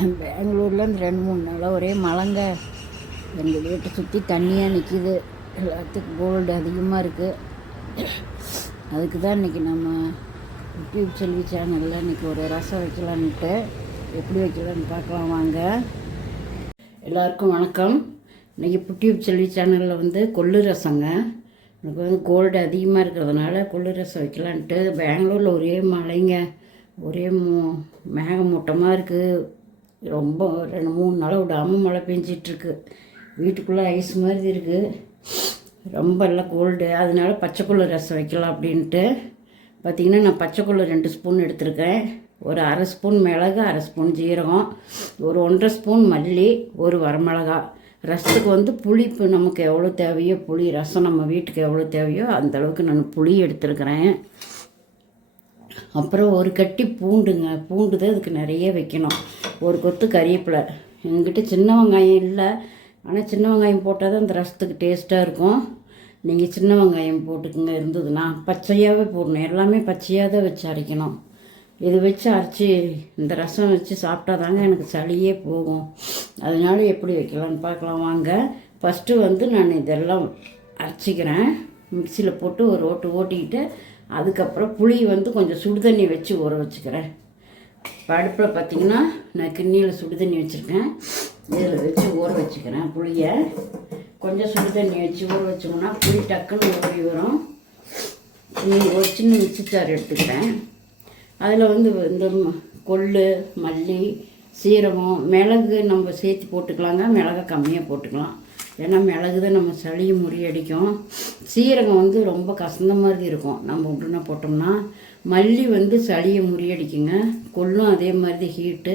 பெங்களூரில் இந்த 2-3 நாளாக ஒரே மழைங்க. எங்கள் வீட்டை சுற்றி தண்ணியாக நிற்கிது. எல்லாத்துக்கும் கோல்டு அதிகமாக இருக்குது. அதுக்கு தான் இன்றைக்கி நம்ம யூடியூப் செல்வி சேனலில் இன்றைக்கி ஒரு ரசம் வைக்கலான்ட்டு எப்படி வைக்கலான்னு பார்க்கலாம் வாங்க. எல்லாருக்கும் வணக்கம். இன்றைக்கி யூடியூப் செல்வி சேனலில் வந்து கொள்ளு ரசங்க. எனக்கு வந்து கோல்டு அதிகமாக இருக்கிறதுனால கொள்ளு ரசம் வைக்கலான்ட்டு. பெங்களூரில் ஒரே மழைங்க, ஒரே மேகமூட்டமாக இருக்குது. ரொம்ப 2-3 நாளாக விடாமல் மழை பெஞ்சிட்ருக்கு. வீட்டுக்குள்ளே ஐஸ் மாதிரி இருக்குது. ரொம்ப எல்லாம் கோல்டு. அதனால பச்சைக்கொள்ளு ரசம் வைக்கலாம் அப்படின்ட்டு. பார்த்திங்கன்னா நான் பச்சைக்கொள்ளு 2 ஸ்பூன் எடுத்திருக்கேன். ஒரு 1/2 ஸ்பூன் மிளகு, 1/2 ஸ்பூன் ஜீரகம், ஒரு 1.5 ஸ்பூன் மல்லி, ஒரு வரமிளகா. ரசத்துக்கு வந்து புளிப்பு நமக்கு எவ்வளோ தேவையோ, புளி ரசம் நம்ம வீட்டுக்கு எவ்வளோ தேவையோ அந்தளவுக்கு நான் புளி எடுத்துருக்கிறேன். அப்புறம் ஒரு கட்டி பூண்டுங்க. பூண்டு தான் இதுக்கு நிறைய வைக்கணும். ஒரு கொத்து கறிவேப்பிலை. எங்கிட்ட சின்ன வெங்காயம் இல்லை, ஆனால் சின்ன வெங்காயம் போட்டால் தான் அந்த ரசத்துக்கு டேஸ்ட்டாக இருக்கும். நீங்கள் சின்ன வெங்காயம் போட்டுக்குங்க இருந்ததுன்னா. பச்சையாகவே போடணும், எல்லாமே பச்சையாக தான் வச்சு அரைக்கணும். இது வச்சு அரைச்சி இந்த ரசம் வச்சு சாப்பிட்டா தாங்க எனக்கு சளியே போகும். அதனால எப்படி வைக்கலான்னு பார்க்கலாம் வாங்க. ஃபஸ்ட்டு வந்து நான் இதெல்லாம் அரைச்சிக்கிறேன். மிக்சியில் போட்டு ஒரு ஓட்டிக்கிட்டு அதுக்கப்புறம் புளி வந்து கொஞ்சம் சுடுதண்ணி வச்சு ஊற வச்சுக்கிறேன். அடுப்பில் பார்த்திங்கன்னா நான் கிண்ணியில் சுடுதண்ணி வச்சுருக்கேன். இதில் வச்சு ஊற வச்சுக்கிறேன். புளியை கொஞ்சம் சுடுதண்ணி வச்சு ஊற வச்சோம்னா புளி டக்குன்னு ஊறி வரும். ஒரு சின்ன மிக்ஸி ஜார் எடுத்துக்கிறேன். அதில் வந்து இந்த கொள்ளு, மல்லி, சீரகம், மிளகு நம்ம சேர்த்து போட்டுக்கலாங்க. மிளகை கம்மியாக போட்டுக்கலாம், ஏன்னா மிளகு தான் நம்ம சளியை முறியடிக்கும். சீரகம் வந்து ரொம்ப கசந்த மாதிரி இருக்கும் நம்ம உடனே போட்டோம்னா. மல்லி வந்து சளியை முறியடிக்குங்க. கொள்ளும் அதே மாதிரி ஹீட்டு,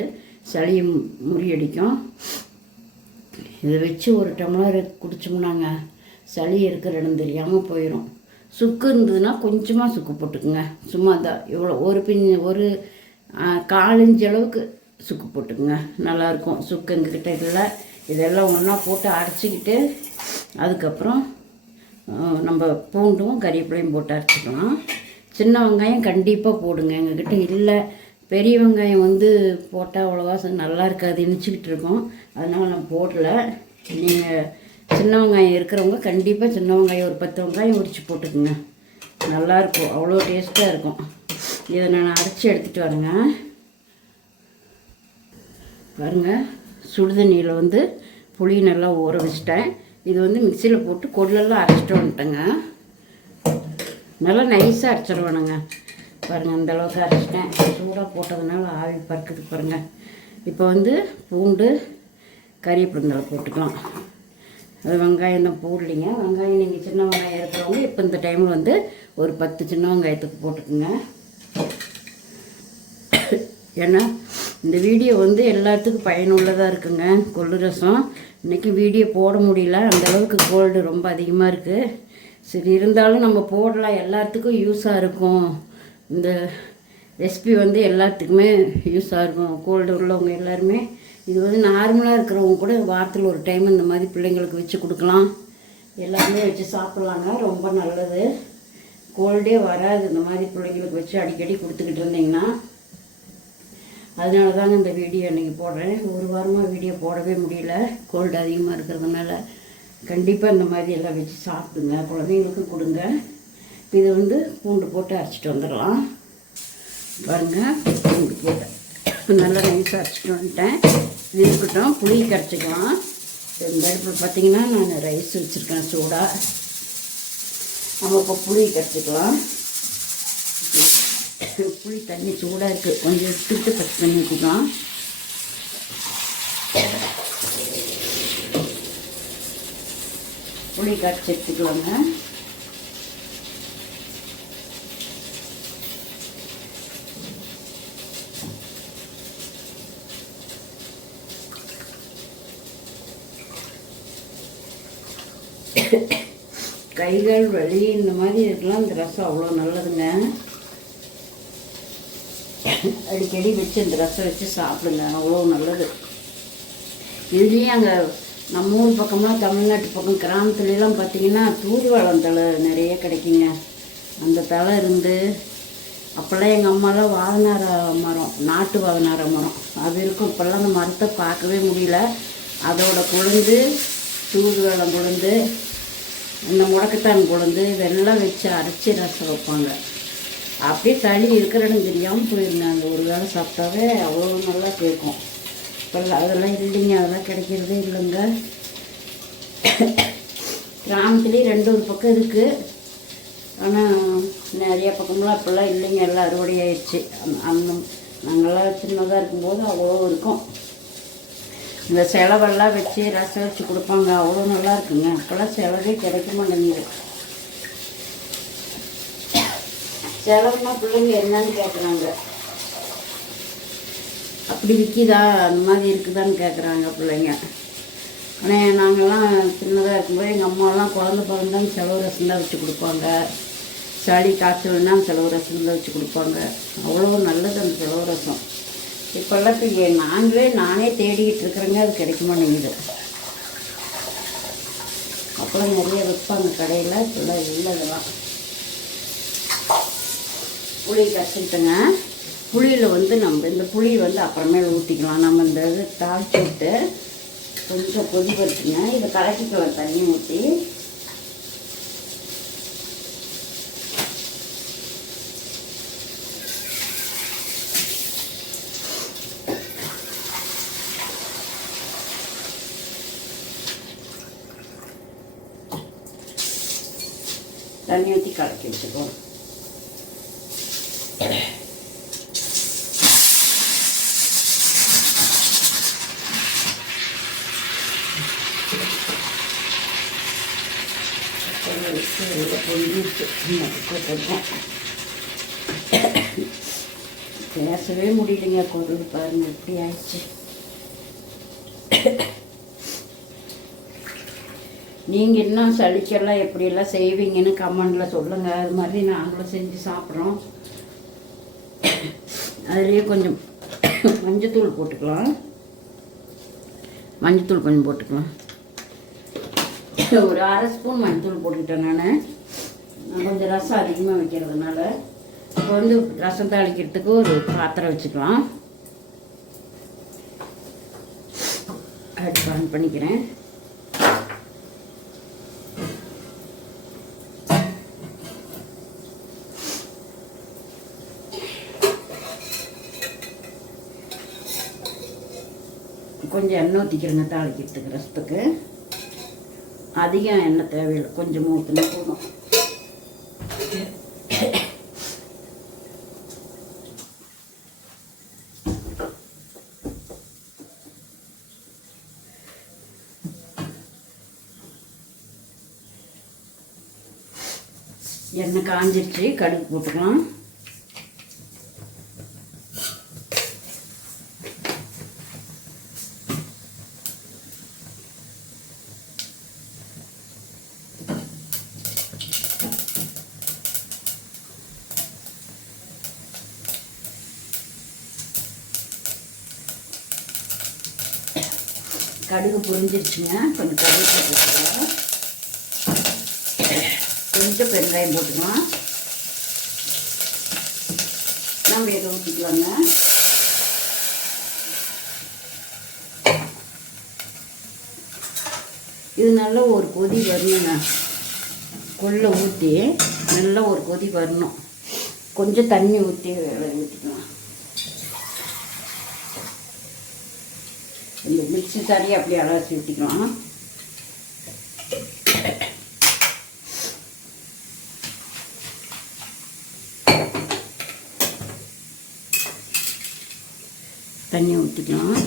சளியை முறியடிக்கும். இதை வச்சு ஒரு டம்ளர் குடித்தோம்னாங்க சளி இருக்கிற இடம் தெரியாமல் போயிடும். சுக்கு இருந்ததுன்னா கொஞ்சமாக சுக்கு போட்டுக்குங்க. சும்மா தான் இவ்வளோ ஒரு 1/4 இன்ச் அளவுக்கு சுக்கு போட்டுக்குங்க, நல்லாயிருக்கும். சுக்கு எங்ககிட்ட இல்லை. இதெல்லாம் ஒன்றா போட்டு அரைச்சிக்கிட்டு அதுக்கப்புறம் நம்ம பூண்டும் கறிவேப்பிலையும் போட்டு அரைச்சிக்கலாம். சின்ன வெங்காயம் கண்டிப்பாக போடுங்க. எங்ககிட்ட இல்லை. பெரிய வெங்காயம் வந்து போட்டால் அவ்வளோவா நல்லா இருக்காது, இனிச்சிக்கிட்டு இருக்கோம். அதனால் நான் போடல. நீங்கள் சின்ன வெங்காயம் இருக்கிறவங்க கண்டிப்பாக சின்ன வெங்காயம் ஒரு 10 வெங்காயம் உரித்து போட்டுக்குங்க. நல்லாயிருக்கும், அவ்வளோ டேஸ்ட்டாக இருக்கும். இதை நான் அரைச்சி எடுத்துகிட்டு வரேங்க. பாருங்கள், சுடுதண்ணியில் வந்து புளி நல்லா ஊற வச்சிட்டேன். இது வந்து மிக்சியில் போட்டு கொள்ளெல்லாம் அரைச்சிட்டு வந்துட்டேங்க. நல்லா நைஸாக அரைச்சிடுவேனுங்க. பாருங்கள், அந்தளவுக்கு அரைச்சிட்டேன். சூடாக போட்டதுனால ஆவி பறக்குது பாருங்கள். இப்போ வந்து பூண்டு, கறிவேப்பிலை போட்டுக்கலாம். அது வெங்காயம் தான் போடலிங்க. வெங்காயம் நீங்கள் சின்ன வெங்காயம் இருக்கிறவங்க இப்போ இந்த டைமில் வந்து ஒரு 10 சின்ன வெங்காயத்துக்கு போட்டுக்குங்க. ஏன்னா இந்த வீடியோ வந்து எல்லாத்துக்கும் பயனுள்ளதாக இருக்குங்க. கொள்ளு ரசம் இன்றைக்கி வீடியோ போட முடியல, அந்தளவுக்கு கோல்டு ரொம்ப அதிகமாக இருக்குது. சரி, இருந்தாலும் நம்ம போடலாம், எல்லாத்துக்கும் யூஸாக இருக்கும். இந்த ரெசிபி வந்து எல்லாத்துக்குமே யூஸாக இருக்கும். கோல்டு உள்ளவங்க எல்லாருமே இது வந்து நார்மலாக இருக்கிறவங்க கூட வாரத்தில் ஒரு டைம் இந்த மாதிரி பிள்ளைங்களுக்கு வச்சு கொடுக்கலாம். எல்லாருமே வச்சு சாப்பிட்லாங்க, ரொம்ப நல்லது. கோல்டே வராது இந்த மாதிரி பிள்ளைங்களுக்கு வச்சு அடிக்கடி கொடுத்துக்கிட்டு இருந்தீங்கன்னா. அதனால தாங்க இந்த வீடியோ இன்றைக்கி போடுறேன். ஒரு வாரமாக வீடியோ போடவே முடியல, கோல்டு அதிகமாக இருக்கிறதுனால. கண்டிப்பாக இந்த மாதிரி எல்லாம் வச்சு சாப்பிடுங்க, குழந்தைங்களுக்கும் கொடுங்க. இது வந்து பூண்டு போட்டு அரைச்சிட்டு வந்துடலாம். பாருங்கள், பூண்டு போட்டு நல்லா நைஸாக அரைச்சிட்டு வந்துட்டேன். இது இருக்கட்டும், புளி கரைச்சிக்கலாம். இந்த இடத்துல பார்த்திங்கன்னா நான் ரைஸ் வச்சுருக்கேன் சூடாக. நம்ம இப்போ புளி கரைச்சிக்கலாம். புளி தண்ணி சூடாக இருக்குது, கொஞ்சம் எடுத்துக்கிட்டு பச்சை தண்ணி ஊற்றிக்கலாம். புளி கரைச்சி எடுத்துக்கலாங்க. கைகள் வலி இந்த மாதிரி இருக்கலாம், இந்த ரசம் அவ்வளோ நல்லதுங்க. அடிக்கடி வச்சு இந்த ரசம் வச்சு சாப்பிடுங்க, அவ்வளோ நல்லது. இதுலேயும் அங்கே நம்ம ஊர் பக்கம்லாம், தமிழ்நாட்டு பக்கம் கிராமத்துலலாம் பார்த்திங்கன்னா தூதுவளம் தழை நிறைய கிடைக்குங்க. அந்த தழை இருந்து அப்போல்லாம் எங்கள் அம்மாலாம் வாதனார மரம், நாட்டு வாதனார மரம் அது இருக்கும். இப்போல்லாம் அந்த மரத்தை பார்க்கவே முடியல. அதோட கொழுந்து, தூதுவளம் கொழுந்து, இந்த முடக்கத்தான் கொழுந்து இதெல்லாம் வச்சு அரைச்சி ரசம் வைப்பாங்க. அப்படியே சளி இருக்கிற இடம் தெரியாமல் போயிருங்க. அந்த ஒரு வேளை சாப்பிட்டாவே அவ்வளோ நல்லா கேட்கும். இப்போல்லாம் அதெல்லாம் இல்லைங்க, அதெல்லாம் கிடைக்கிறதே இல்லைங்க. கிராமத்துலேயும் 2 ஒரு பக்கம் இருக்குது. ஆனால் நிறைய பக்கமெல்லாம் இப்போல்லாம் இல்லைங்க, எல்லாம் அறுவடை ஆயிடுச்சு. அந்த நாங்கள்லாம் சின்னதாக இருக்கும்போது அவ்வளோ இருக்கும். இந்த செலவெல்லாம் வச்சு ரசம் வச்சு கொடுப்பாங்க, அவ்வளோ நல்லா இருக்குங்க. இப்போல்லாம் செலவே கிடைக்க மாட்டேங்குது. செலவுனா பிள்ளைங்க என்னன்னு கேட்குறாங்க. அப்படி விற்கிதா, அந்த மாதிரி இருக்குதான்னு கேட்குறாங்க பிள்ளைங்க. ஆனால் நாங்கள்லாம் சின்னதாக இருக்கும்போது எங்கள் அம்மாலாம் குழந்த பிறந்தாங்க செலவு ரசம் தான் வச்சு கொடுப்பாங்க. சளி காய்ச்சல்னா செலவு ரசம் தான் வச்சு கொடுப்பாங்க. அவ்வளோ நல்லது அந்த செலவு ரசம். இப்போல்லாம் இப்போ நானே தேடிக்கிட்டு இருக்கிறேங்க, அது கிடைக்க மாட்டேங்குது. அப்போல்லாம் நிறைய வைப்பாங்க கடையில், இப்போல்லாம் இல்லை. இதெல்லாம் புளி கரைச்சிக்கிட்டேங்க. புளியில் நம்ம இந்த புளி அப்புறமேல ஊற்றிக்கலாம். நம்ம இந்த இது தாளிச்சு விட்டு கொஞ்சம் கொதி வருதுங்க. இதை கலக்கிக்கலாம் தண்ணி ஊற்றி. தண்ணி ஊற்றி கலக்கி வச்சுக்குவோம். பேசவே முடியலைங்க, குரல் பாருங்க எப்படி ஆயிடுச்சு. நீங்கள் இன்னும் சளிக்கெல்லாம் எப்படியெல்லாம் செய்வீங்கன்னு கமெண்டில் சொல்லுங்கள். அது மாதிரி நாங்களும் செஞ்சு சாப்பிட்றோம். அதுலேயே கொஞ்சம் மஞ்சத்தூள் போட்டுக்கலாம். மஞ்சத்தூள் கொஞ்சம் போட்டுக்கலாம். ஒரு 1/2 ஸ்பூன் மஞ்சத்தூள் போட்டுக்கிட்டேன். நான் கொஞ்சம் ரசம் அதிகமாக வைக்கிறதுனால இப்போ ரசம் தாளிக்கிறதுக்கு ஒரு பாத்திரம் வச்சுக்கலாம். அடுப்பு ஆன் பண்ணிக்கிறேன். கொஞ்சம் எண்ணெய் ஊற்றிக்கிறேங்க தாளிக்கிறதுக்கு. ரசத்துக்கு அதிகம் எண்ணெய் தேவையில்லை, கொஞ்சம் ஊற்றினா போதும். எண்ணெய் காஞ்சிருச்சு, கடுகு போட்டுக்கலாம். கடுகு பொரிஞ்சிருச்சுங்க. கொஞ்சம் கருவேப்பிலை போட்டுக்கலாம். கொஞ்சம் பெருங்காயம் போட்டுக்கலாம். நம்ம இதை ஊற்றிக்கலாங்க. இது நல்லா ஒரு கொதி வரணுங்க. கொள்ளை ஊற்றி நல்லா ஒரு கொதி வரணும். கொஞ்சம் தண்ணி ஊற்றிக்கலாம். இந்த மிக்ஸி சாரி அப்படியே அலசி ஊற்றிக்கலாம். தண்ணி ஊற்றிக்கலாம்.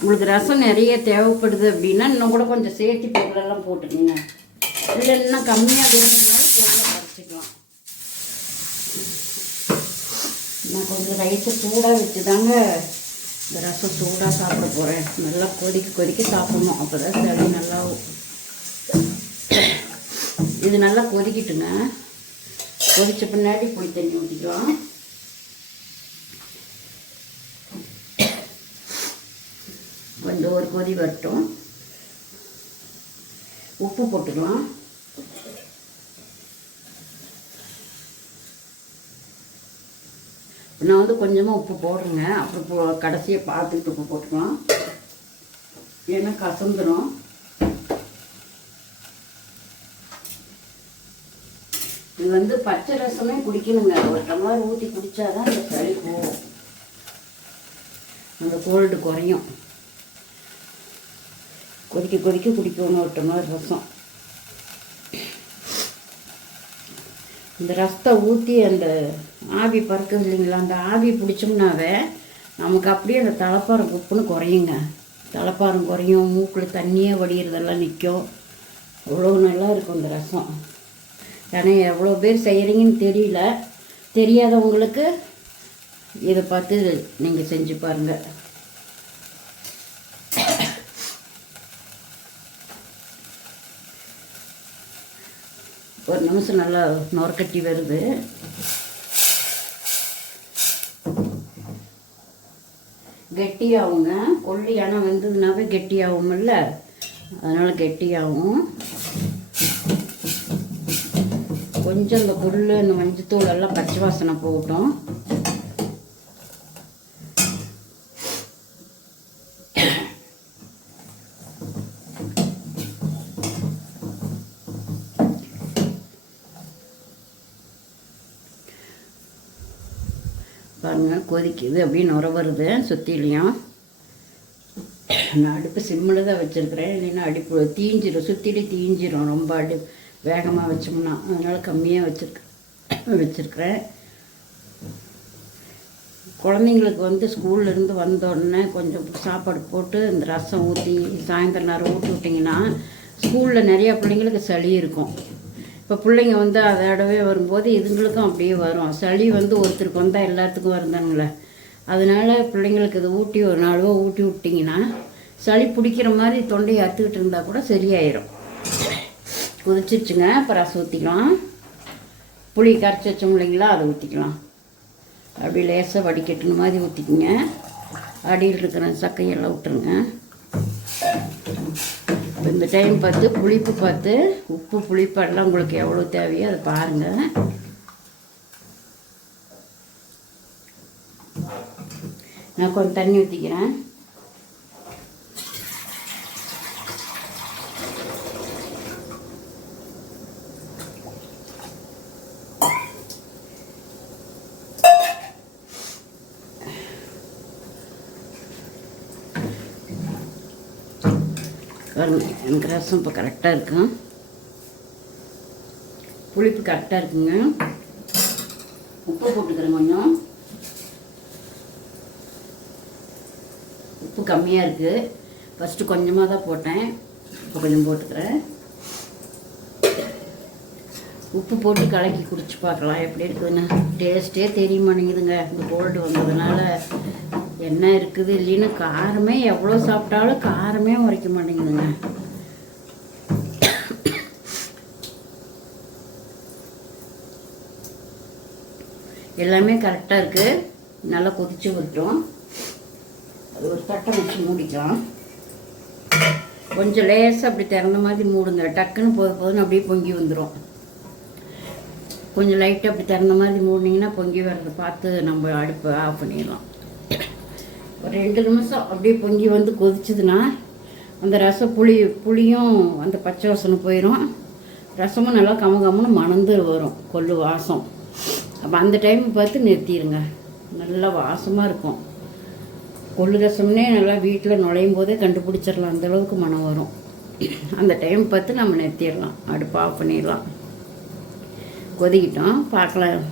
உங்களுக்கு ரசம் நிறைய தேவைப்படுது அப்படின்னா இன்னும் கூட கொஞ்சம் சேர்த்து பொருளெல்லாம் போட்டுக்கோங்க. இல்லை இன்னும் கம்மியாக வேணும்னாலும் பொருளை குறைச்சிக்கலாம். நான் கொஞ்சம் ரைஸை சூடாக வச்சு தாங்க இந்த ரசம் சூடாக சாப்பிட போகிறேன். நல்லா கொதிக்க சாப்பிடணும், அப்போ தான் சளி நல்லா. இது நல்லா கொதிக்கிட்டுங்க. கொதித்த பின்னாடி புளி தண்ணி ஊற்றிக்கலாம். கொஞ்சம் ஒரு கொதி வரட்டும். உப்பு போட்டுக்கலாம். நான் வந்து கொஞ்சமாக உப்பு போடுறேங்க. அப்புறம் கடைசியை பார்த்துட்டு உப்பு போட்டுக்கலாம், ஏன்னா கசந்துடும். இது வந்து பச்சை ரசமே குடிக்கணுங்க. ஒரு டம்ளர் ஊற்றி குடித்தாதான் அந்த சளி போகும், அந்த கோல்டு குறையும். கொதிக்க கொதிக்க குடிக்கணும் ஒரு டம்ளர் ரசம். இந்த ரசத்தை ஊற்றி அந்த ஆவி பறக்குது இல்லைங்களா, அந்த ஆவி பிடிச்சோம்னாவே நமக்கு அப்படியே அந்த தலைப்பாரம் குப்புன்னு குறையுங்க. தலைப்பாரம் குறையும், மூக்கில் தண்ணியே வடிகிறதெல்லாம் நிற்கும். அவ்வளோ நல்லா இருக்கும் இந்த ரசம். ஏன்னா எவ்வளோ பேர் செய்கிறீங்கன்னு தெரியல. தெரியாதவங்களுக்கு இதை பார்த்து நீங்கள் செஞ்சு பாருங்கள். ஒரு நிமிஷம் நல்லா நொறுக்கட்டி வருது. கெட்டியாகுங்க கொல்லி, ஆனால் வந்ததுனாவே கெட்டியாகும்ல, அதனால் கெட்டியாகும். கொஞ்சம் இந்த புல் இந்த மஞ்சத்தூள் எல்லாம் பச்சை வாசனை போகட்டும். பாருங்கள் கொதிக்குது, அப்படியே நுர வருது சுற்றிலையும். நான் அடுப்பு சிம்மில் தான் வச்சுருக்கிறேன், இல்லைன்னா அடுப்பு தீஞ்சிரும், சுற்றிலையும் தீஞ்சிரும் ரொம்ப வேகமாக வச்சோம்னா. அதனால் கம்மியாக வச்சுருக்கிறேன். குழந்தைங்களுக்கு வந்து ஸ்கூல்லேருந்து வந்தோடனே கொஞ்சம் சாப்பாடு போட்டு இந்த ரசம் ஊற்றி சாயந்தரம் நேரம் ஊட்டி விட்டிங்கன்னா, ஸ்கூலில் நிறையா பிள்ளைங்களுக்கு சளி இருக்கும். இப்போ பிள்ளைங்க வந்து அதோடவே வரும்போது இதுங்களுக்கும் அப்படியே வரும். சளி வந்து ஒருத்தருக்கு வந்தால் எல்லாத்துக்கும் வருந்தானுங்களே. அதனால் பிள்ளைங்களுக்கு இதை ஊட்டி ஒரு நாளுவோ ஊட்டி விட்டிங்கன்னா, சளி பிடிக்கிற மாதிரி தொண்டையை அறுத்துக்கிட்டு இருந்தால் கூட சரியாயிடும். கொதிச்சிருச்சுங்க. இப்போ ரசம் ஊற்றிக்கலாம். புளி கரைச்சி வச்சோம் இல்லைங்களா, அதை ஊற்றிக்கலாம். அப்படி லேசாக வடிகட்டுன மாதிரி ஊற்றிக்கிங்க. அடியில் இருக்கிற சக்கையெல்லாம் விட்டுருங்க. இப்போ இந்த டைம் பார்த்து புளிப்பு பார்த்து உப்பு புளிப்பெல்லாம் உங்களுக்கு எவ்வளோ தேவையோ அதை பாருங்கள். நான் கொஞ்சம் தண்ணி ஊற்றிக்கிறேன். எனக்கு ரசம் இப்போ கரெக்டாக இருக்கும், புளிப்பு கரெக்டாக இருக்குங்க. உப்பு போட்டுக்கிறேன். கொஞ்சம் உப்பு கம்மியாக இருக்குது. ஃபஸ்ட்டு கொஞ்சமாக தான் போட்டேன், இப்போ கொஞ்சம் போட்டுக்கிறேன். உப்பு போட்டு கலக்கி குடிச்சு பார்க்கலாம் எப்படி இருக்குதுன்னு. டேஸ்ட்டே தெரிய மாட்டேங்குதுங்க இந்த கோல்டு வந்ததுனால. என்ன இருக்குது இல்லைன்னு காரமே எவ்வளோ சாப்பிட்டாலும் காரமே உரைக்க மாட்டேங்குதுங்க. எல்லாமே கரெக்டாக இருக்குது. நல்லா கொதிச்சு விட்டோம். அது ஒரு தட்டை வச்சு மூடிக்கலாம். கொஞ்சம் லேசாக அப்படி திறந்த மாதிரி மூடுங்க. டக்குன்னு போதுன்னு அப்படியே பொங்கி வந்துடும். கொஞ்சம் லைட்டாக அப்படி திறந்த மாதிரி மூடினீங்கன்னா பொங்கி வர்றதை பார்த்து நம்ம அடுப்பை ஆஃப் பண்ணிடலாம். ஒரு 2 நிமிஷம் அப்படியே பொங்கி வந்து கொதிச்சுதுன்னா அந்த புளியும் அந்த பச்சை வாசனை போயிடும். ரசமும் நல்லா கமகம்னு மணந்து வரும், கொள்ளு வாசம். அப்போ அந்த டைம் பார்த்து நிறுத்திடுங்க. நல்லா வாசமாக இருக்கும். கொள்ளு ரசம்னே நல்லா வீட்டில் நுழையும் போதே கண்டுபிடிச்சிடலாம், அந்தளவுக்கு மனம் வரும். அந்த டைம் பார்த்து நம்ம நிறுத்திடலாம், அடுப்பு ஆஃப் பண்ணிடலாம். கொதிக்கிட்டோம், பார்க்கலாம்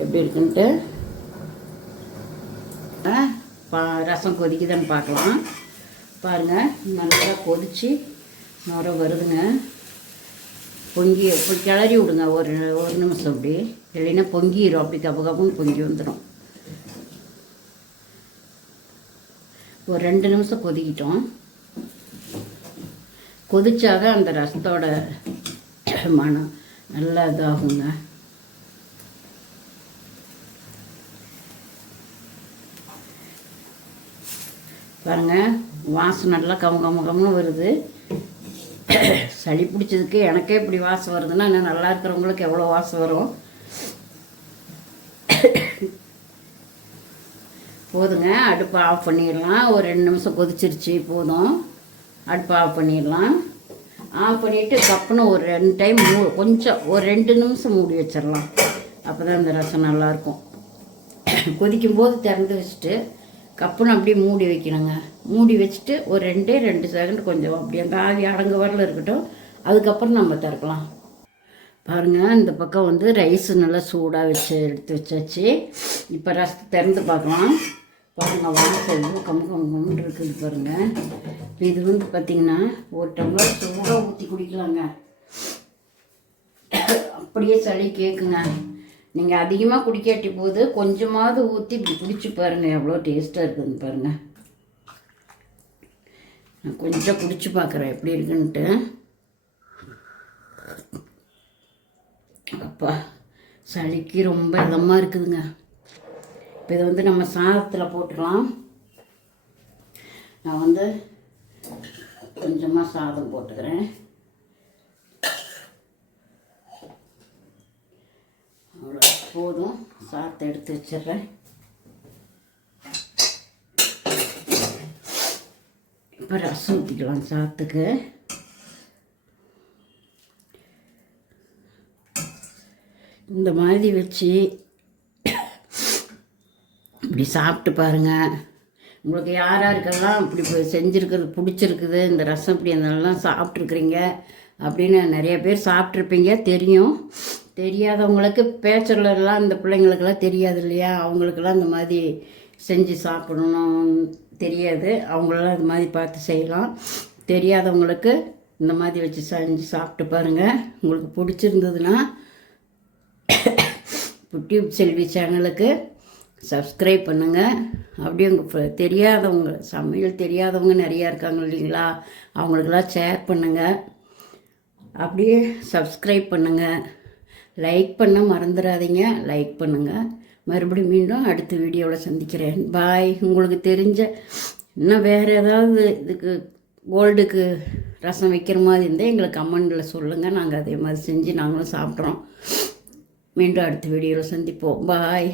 எப்படி இருக்குன்ட்டு. ரசம் கொதிக்குதான்னு பார்க்கலாம். பாருங்கள் நல்லா கொதித்து நுர வருதுங்க. பொங்கி கிளறி விடுங்க ஒரு நிமிஷம் அப்படி, இல்லைன்னா பொங்கிடும். அப்படி கப்புன்னு பொங்கி வந்துடும். ஒரு 2 நிமிஷம் கொதிக்கிட்டோம். கொதிச்சாதான் அந்த ரசத்தோட மனம் நல்லா இதாகுங்க. பாருங்கள் வாசம் நல்லா கம்னு வருது. சளி பிடிச்சதுக்கு எனக்கே இப்படி வாசம் வருதுன்னா இன்னும் நல்லா இருக்கிறவங்களுக்கு எவ்வளோ வாசம் வரும். போதுங்க, அடுப்பை ஆஃப் பண்ணிடலாம். ஒரு 2 நிமிஷம் கொதிச்சிருச்சு, போதும். அடுப்பை ஆஃப் பண்ணிடலாம். ஆஃப் பண்ணிவிட்டு கப்புன்னு ஒரு 2 டைம் கொஞ்சம் ஒரு 2 நிமிஷம் மூடி வச்சிடலாம். அப்போ தான் இந்த ரசம் நல்லாயிருக்கும். கொதிக்கும்போது திறந்து வச்சுட்டு கப்புன்னு அப்படியே மூடி வைக்கணுங்க. மூடி வச்சுட்டு ஒரு 2 செகண்ட் கொஞ்சம் அப்படியே அந்த ஆவி அடங்க வரல இருக்கட்டும். அதுக்கப்புறம் நம்ம திறக்கலாம். பாருங்கள், இந்த பக்கம் வந்து ரைஸ் நல்லா சூடாக எடுத்து வச்சாச்சு. இப்போ ரசத்தை திறந்து பார்க்கலாம். பாருங்கள், வாசல் கம்மு இருக்குது பாருங்கள். இப்போ இது வந்து பார்த்திங்கன்னா ஒரு டம்ளர் சூடாக ஊற்றி குடிக்கலாங்க. அப்படியே சளி கேட்குங்க. நீங்கள் அதிகமாக குடிக்காட்டி போது கொஞ்சமாவது ஊற்றி இப்படி குடிச்சு பாருங்கள், எவ்வளோ டேஸ்ட்டாக இருக்குதுன்னு பாருங்கள். நான் கொஞ்சம் குடிச்சு பார்க்குறேன் எப்படி இருக்குன்ட்டு. அப்பா, சளிக்கு ரொம்ப இதமாக இருக்குதுங்க. இப்போ இதை வந்து நம்ம சாதத்தில் போட்டுக்கலாம். நான் வந்து கொஞ்சமாக சாதம் போட்டுக்கிறேன். அவ்வளோ போதும். சாதத்தை எடுத்து வச்சிடுறேன். இப்போ ரசம் ஊற்றிக்கலாம் சாதத்துக்கு. இந்த மாதிரி வச்சு இப்படி சாப்பிட்டு பாருங்கள். உங்களுக்கு யார் யாருக்கெல்லாம் இப்படி செஞ்சுருக்கிறது பிடிச்சிருக்குது, இந்த ரசம் இப்படி அதெல்லாம் சாப்பிட்ருக்குறீங்க அப்படின்னு நிறைய பேர் சாப்பிட்ருப்பீங்க, தெரியும். தெரியாதவங்களுக்கு பேச்சுலர்லாம் இந்த பிள்ளைங்களுக்கெல்லாம் தெரியாது இல்லையா, அவங்களுக்கெல்லாம் இந்த மாதிரி செஞ்சு சாப்பிடணும் தெரியாது. அவங்களெல்லாம் இது மாதிரி பார்த்து செய்யலாம். தெரியாதவங்களுக்கு இந்த மாதிரி வச்சு செஞ்சு சாப்பிட்டு பாருங்கள். உங்களுக்கு பிடிச்சிருந்ததுன்னா யூடியூப் செல்வி சேனலுக்கு சப்ஸ்கிரைப் பண்ணுங்கள். அப்படியே உங்கள் தெரியாதவங்க, சமையல் தெரியாதவங்க நிறையா இருக்காங்க இல்லைங்களா, அவங்களுக்கெல்லாம் ஷேர் பண்ணுங்கள். அப்படியே சப்ஸ்கிரைப் பண்ணுங்கள். லைக் பண்ண மறந்துடாதீங்க. லைக் பண்ணுங்கள். மறுபடியும் மீண்டும் அடுத்த வீடியோவில் சந்திக்கிறேன். பாய். உங்களுக்கு தெரிஞ்ச இன்னும் வேறு ஏதாவது இதுக்கு கோல்டுக்கு ரசம் வைக்கிற மாதிரி இருந்தால் எங்களுக்கு கமெண்டில் சொல்லுங்கள். நாங்கள் அதே மாதிரி செஞ்சு நாங்களும் சாப்பிட்றோம். மீண்டும் அடுத்த வீடியோவில் சந்திப்போம். பாய்.